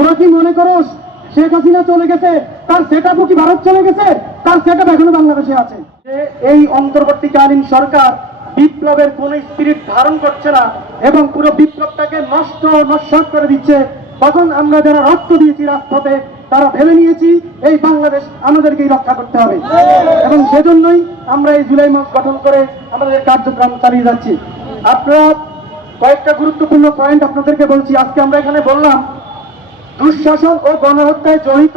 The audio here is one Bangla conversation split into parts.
তোরা কি মনে করস, শেখ হাসিনা চলে গেছে, তার সেটা কি ভারত চলে গেছে? তার সেটা এখনও বাংলাদেশে আছে। এই অন্তর্বর্তীকালীন সরকার বিপ্লবের কোন স্পিরিট ধারণ করছে না এবং পুরো বিপ্লবটাকে নষ্ট নস্বাত করে দিচ্ছে। তখন আমরা যারা রক্ত দিয়েছি রাজপথে, তারা ভেবে নিয়েছি এই বাংলাদেশ আমাদেরকেই রক্ষা করতে হবে। এবং সেজন্যই আমরা এই জুলাই মাস গঠন করে আমাদের কার্যক্রম চালিয়ে যাচ্ছি। আপনারা কয়েকটা গুরুত্বপূর্ণ পয়েন্ট আপনাদেরকে বলছি। আজকে আমরা এখানে বললাম দুঃশাসন ও গণহত্যায় জড়িত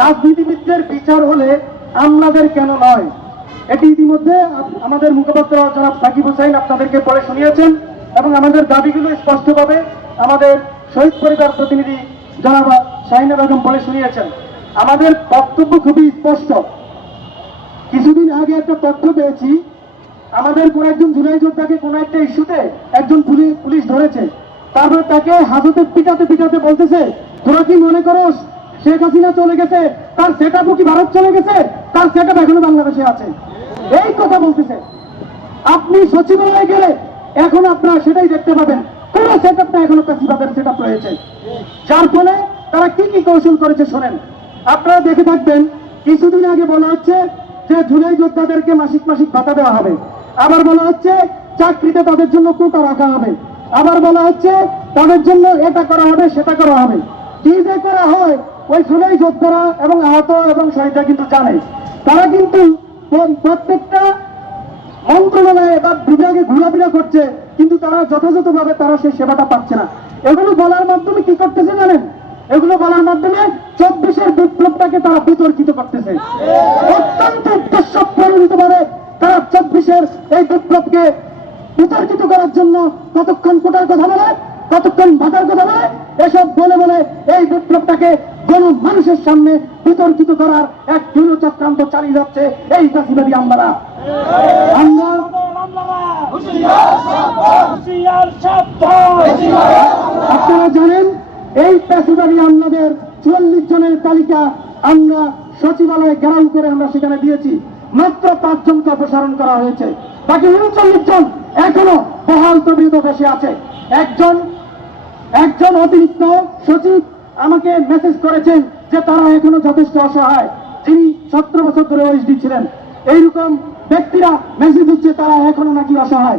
রাজনীতিবিদদের বিচার হলে আমলাদের কেন নয়? এটি ইতিমধ্যে আমাদের মুখপাত্র জনাব সাকিব হুসাইন আপনাদেরকে পড়ে শুনিয়েছেন এবং আমাদের দাবিগুলো স্পষ্টভাবে আমাদের শহীদ পরিবার প্রতিনিধি জনাব শাহিনা বেগম পড়ে শুনিয়েছেন। আমাদের বক্তব্য খুবই স্পষ্ট। কিছুদিন আগে একটা তথ্য পেয়েছি। আমাদের কোন একজন জুলাই যোদ্ধাকে কোন একটা ইস্যুতে একজন পুলিশ ধরেছে। তারপর তাকে হাজতে পিটাতে পিটাতে বলতেছে, তোরা কি মনে করস শেখ হাসিনা চলে গেছে? তার সেটা কি ভারত চলে গেছে? তার সেটা এখনও বাংলাদেশে আছে। এই কথা বলতেছে। আপনি সচিবালয়ে গেলে এখন আপনারা সেটাই দেখতে পাবেন। কোন সেট আপটা এখনও পেশিবাদের সেট রয়েছে। যার ফলে তারা কি কি কৌশল করেছে শোনেন। আপনারা দেখে থাকবেন, কিছুদিন আগে বলা হচ্ছে যে জুলাই যোদ্ধাদেরকে মাসিক মাসিক ভাতা দেওয়া হবে। আবার বলা হচ্ছে চাকরিতে তাদের জন্য কোটা রাখা হবে। আবার বলা হচ্ছে, তাদের জন্য এটা করা হবে, সেটা করা হবে। কি যে করা হয় ওই জুলাই যোদ্ধারা এবং আহত এবং শহীদরা কিন্তু জানে। তারা কিন্তু প্রত্যেকটা মন্ত্রণালয়ে বা বিভাগে ঘোরাফেরা করছে, কিন্তু তারা যথাযথভাবে তারা সেই সেবাটা পাচ্ছে না। এগুলো বলার মাধ্যমে কি করতেছে জানেন? এগুলো বলার মাধ্যমে চব্বিশের বিপ্লবটাকে তারা বিতর্কিত করতেছে। অত্যন্ত উদ্দেশ্য প্রণোদিতভাবে তারা চব্বিশের এই বিপ্লবকে বিতর্কিত করার জন্য কতক্ষণ কোটার কথা বলে কতক্ষণ ভাতার কথা বলে, এসব বলে বলে এই বিপ্লবটাকে গণ মানুষের সামনে বিতর্কিত করার এক দৃঢ় চক্রান্ত চালিয়ে যাচ্ছে এই চাষিবাদী আমরা আপনারা জানেন, এই পেশিবাদী আমলাদের চুয়াল্লিশ জনের তালিকা আমরা সচিবালয়ে গ্রাম করে আমরা সেখানে দিয়েছি। মাত্র পাঁচজনকে অপসারণ করা হয়েছে। বাকি উনচল্লিশ জন এখনও বহাল তবিত বসে আছে। একজন একজন অতিরিক্ত সচিব আমাকে মেসেজ করেছেন যে তারা এখনও যথেষ্ট অসহায়। যিনি সতেরো বছর ধরে ওএসডি ছিলেন। এইরকম ব্যক্তিরা মেসেজ দিচ্ছে, তারা এখনও নাকি অসহায়।